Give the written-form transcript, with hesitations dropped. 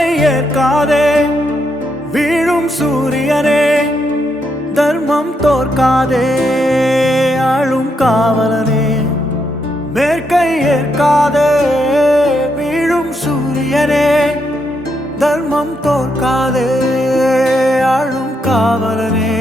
மேற்கை ஏற்காதே வீழும் சூரியனே, தர்மம் தோற்காதே ஆளும் காவலனே. மேற்கை ஏற்காதே வீழும் சூரியனே, தர்மம் தோற்காதே ஆளும் காவலனே.